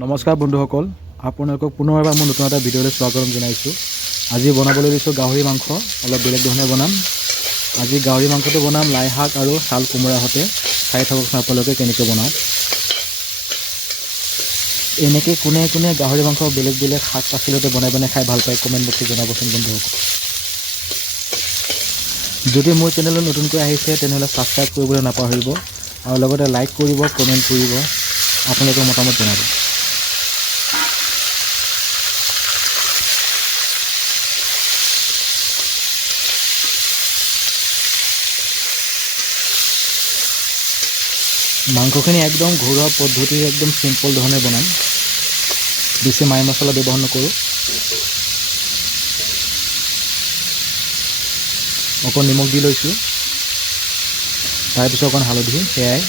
নমস্কাৰ বন্ধুসকল, আপোনালোকক পুনৰ এবাৰ মোৰ নতুন এটা ভিডিঅ'লৈ স্বাগতম জনাইছোঁ। আজি বনাবলৈ লৈছোঁ গাহৰি মাংস। অলপ বেলেগ ধৰণে বনাম। আজি গাহৰি মাংসটো বনাম লাই শাক আৰু ছাল কোমোৰাৰ সৈতে। চাই থাককচোন আপোনালোকে কেনেকৈ বনাওঁ। এনেকৈ কোনে কোনে গাহৰি মাংস বেলেগ বেলেগ শাক পাচলিতে বনাই খাই ভাল পায় কমেণ্ট বক্সত জনাবচোন বন্ধুসকল। যদি মোৰ চেনেলত নতুনকৈ আহিছে তেনেহ'লে ছাবস্ক্ৰাইব কৰিবলৈ নাপাহৰিব আৰু লগতে লাইক কৰিব, কমেণ্ট কৰিব, আপোনালোকৰ মতামত জনাব। মাংসখিনি একদম ঘৰুৱা পদ্ধতিৰে একদম চিম্পল ধৰণে বনাম। বেছি মাই মছলা ব্যৱহাৰ নকৰোঁ। অকণ নিমখ দি লৈছোঁ, তাৰপিছত অকণ হালধি, সেয়াই।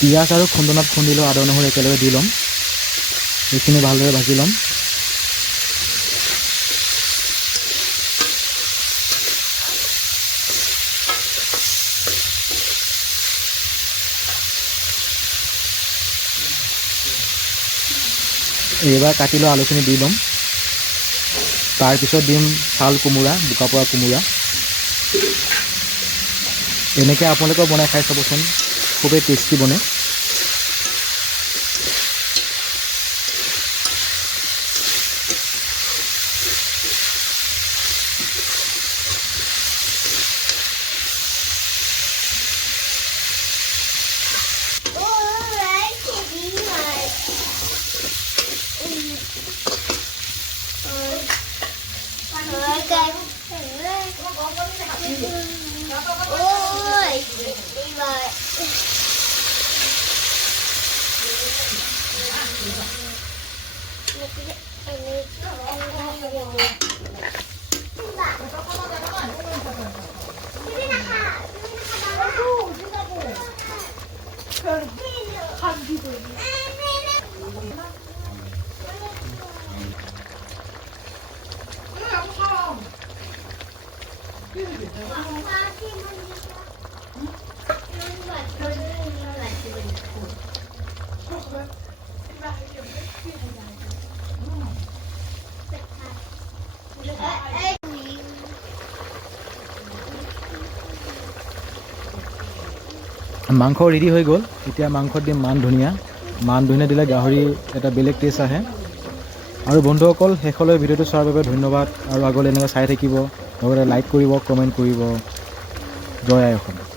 পিঁয়াজ আৰু খুন্দনাত খুন্দি লৈ আদা নহৰু একেলগে দি ল'ম। এইখিনি ভালদৰে ভাজি ল'ম। এইবাৰ কাটি লোৱা আলুখিনি দি ল'ম। তাৰপিছত দিম ছাল কোমোৰা, বোকা পৰা কোমোৰা। এনেকৈ আপোনালোকেও বনাই খাই চাবচোন, খুবেই টেষ্টি বনে। মাংস ৰেডি হৈ গ'ল। এতিয়া মাংসত দিম মান ধনিয়া। মান ধনিয়া দিলে গাহৰি এটা বেলেগ টেষ্ট আহে। আৰু বন্ধুসকল, শেষলৈ ভিডিঅ'টো চোৱাৰ বাবে ধন্যবাদ। আৰু আগলৈ এনেকৈ চাই থাকিব, লগতে লাইক কৰিব, কমেণ্ট কৰিব। জয় আই অসম।